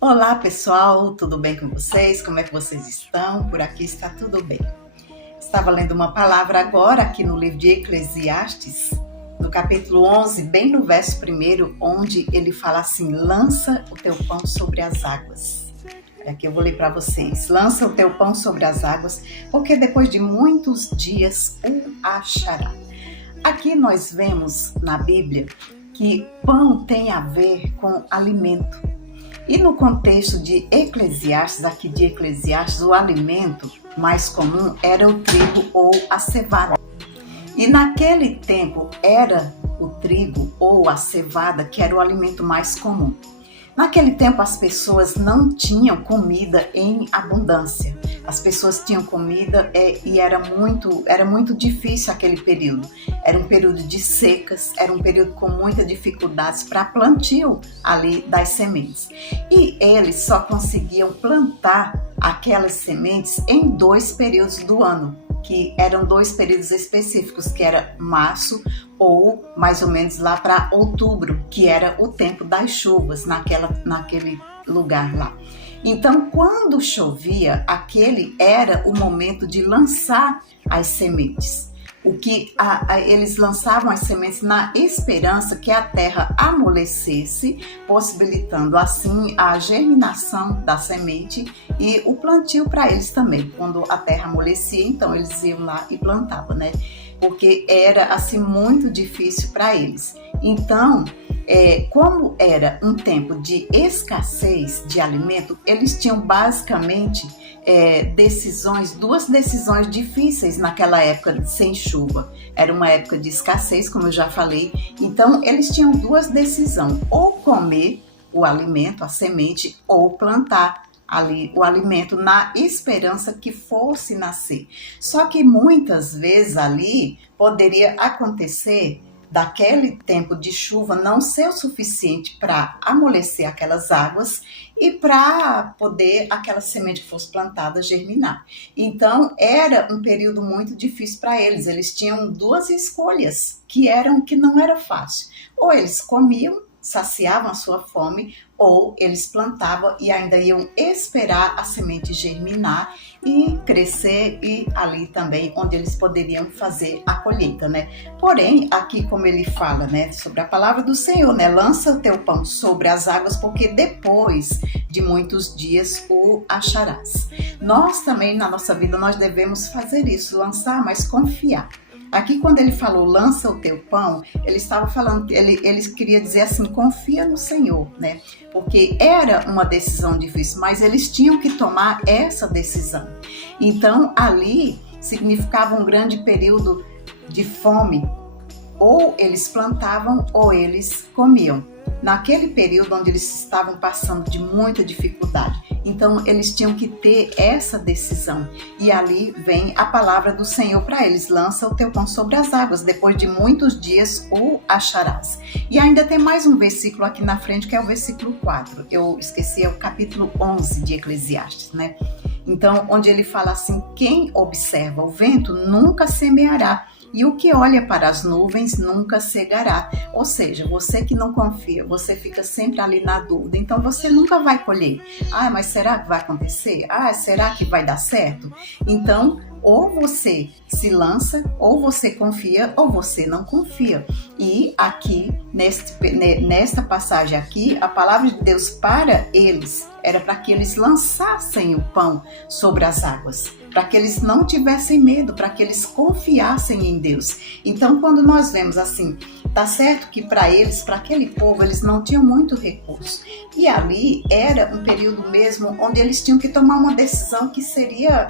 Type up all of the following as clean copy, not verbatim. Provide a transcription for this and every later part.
Olá pessoal, tudo bem com vocês? Como é que vocês estão? Por aqui está tudo bem. Estava lendo uma palavra agora aqui no livro de Eclesiastes, no capítulo 11, bem no verso 1, onde ele fala assim: lança o teu pão sobre as águas. Aqui eu vou ler para vocês: lança o teu pão sobre as águas, porque depois de muitos dias o achará. Aqui nós vemos na Bíblia que pão tem a ver com alimento. E no contexto de Eclesiastes, aqui de Eclesiastes, o alimento mais comum era o trigo ou a cevada. E naquele tempo era o trigo ou a cevada que era o alimento mais comum. Naquele tempo as pessoas não tinham comida em abundância. As pessoas tinham comida e era muito difícil aquele período. Era um período de secas, era um período com muitas dificuldades para plantio ali das sementes. E eles só conseguiam plantar aquelas sementes em 2 períodos do ano, que eram 2 períodos específicos, que era março ou mais ou menos lá para outubro, que era o tempo das chuvas naquele lugar lá. Então, quando chovia, aquele era o momento de lançar as sementes. Eles lançavam as sementes na esperança que a terra amolecesse, possibilitando assim a germinação da semente e o plantio para eles também. Quando a terra amolecia, então eles iam lá e plantavam, né? Porque era assim muito difícil para eles. Então, como era um tempo de escassez de alimento, eles tinham basicamente duas decisões difíceis naquela época sem chuva. Era uma época de escassez, como eu já falei. Então, eles tinham 2 decisões: ou comer o alimento, a semente, ou plantar ali o alimento na esperança que fosse nascer. Só que muitas vezes ali poderia acontecer daquele tempo de chuva não ser o suficiente para amolecer aquelas águas e para poder aquela semente que fosse plantada germinar. Então era um período muito difícil para eles. Eles tinham 2 escolhas que não era fácil. Ou eles comiam, saciavam a sua fome, ou eles plantavam e ainda iam esperar a semente germinar e crescer, e ali também onde eles poderiam fazer a colheita, né? Porém, aqui como ele fala, né, sobre a palavra do Senhor, né, lança o teu pão sobre as águas, porque depois de muitos dias o acharás. Nós também na nossa vida nós devemos fazer isso, lançar, mas confiar. Aqui quando ele falou lança o teu pão, ele estava falando, ele queria dizer assim, confia no Senhor, né? Porque era uma decisão difícil, mas eles tinham que tomar essa decisão. Então ali significava um grande período de fome. Ou eles plantavam ou eles comiam. Naquele período onde eles estavam passando de muita dificuldade. Então eles tinham que ter essa decisão. E ali vem a palavra do Senhor para eles: lança o teu pão sobre as águas, depois de muitos dias o acharás. E ainda tem mais um versículo aqui na frente, que é o versículo 4. Eu esqueci, é o capítulo 11 de Eclesiastes, né? Então, onde ele fala assim: quem observa o vento nunca semeará, e o que olha para as nuvens nunca cegará. Ou seja, você que não confia, você fica sempre ali na dúvida, então você nunca vai colher. Ah, mas será que vai acontecer? Ah, será que vai dar certo? Então, ou você se lança, ou você confia, ou você não confia. E aqui, nesta passagem aqui, a palavra de Deus para eles era para que eles lançassem o pão sobre as águas, para que eles não tivessem medo, para que eles confiassem em Deus. Então, quando nós vemos assim, tá certo que para eles, para aquele povo, eles não tinham muito recurso. E ali era um período mesmo onde eles tinham que tomar uma decisão que seria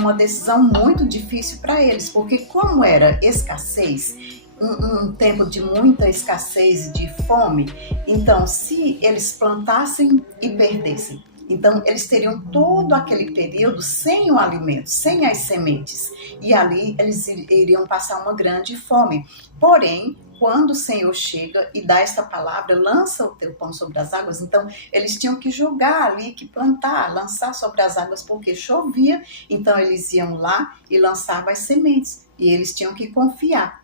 uma decisão muito difícil para eles, porque como era escassez, um tempo de muita escassez e de fome, então se eles plantassem e perdessem, então eles teriam todo aquele período sem o alimento, sem as sementes, e ali eles iriam passar uma grande fome. Porém, quando o Senhor chega e dá esta palavra, lança o teu pão sobre as águas, então eles tinham que jogar ali, que plantar, lançar sobre as águas, porque chovia, então eles iam lá e lançavam as sementes, e eles tinham que confiar.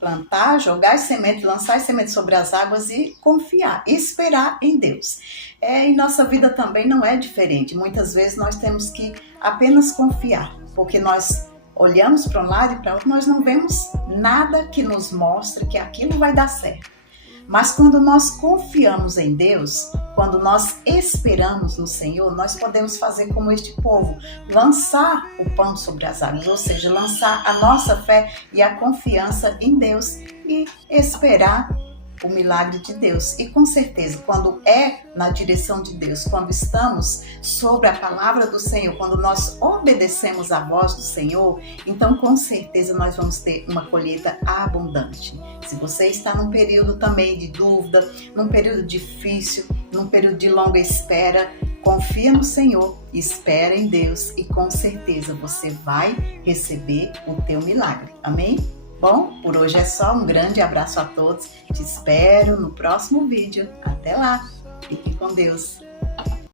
plantar, jogar as sementes, lançar as sementes sobre as águas e confiar, esperar em Deus. Em nossa vida também não é diferente. Muitas vezes nós temos que apenas confiar, porque nós olhamos para um lado e para outro, nós não vemos nada que nos mostre que aquilo vai dar certo. Mas quando nós confiamos em Deus, quando nós esperamos no Senhor, nós podemos fazer como este povo, lançar o pão sobre as águas, ou seja, lançar a nossa fé e a confiança em Deus e esperar o milagre de Deus. E com certeza, quando é na direção de Deus, quando estamos sobre a palavra do Senhor, quando nós obedecemos a voz do Senhor, então com certeza nós vamos ter uma colheita abundante. Se você está num período também de dúvida, num período difícil, num período de longa espera, confia no Senhor, espera em Deus e com certeza você vai receber o teu milagre. Amém? Bom, por hoje é só. Um grande abraço a todos. Te espero no próximo vídeo. Até lá. Fique com Deus.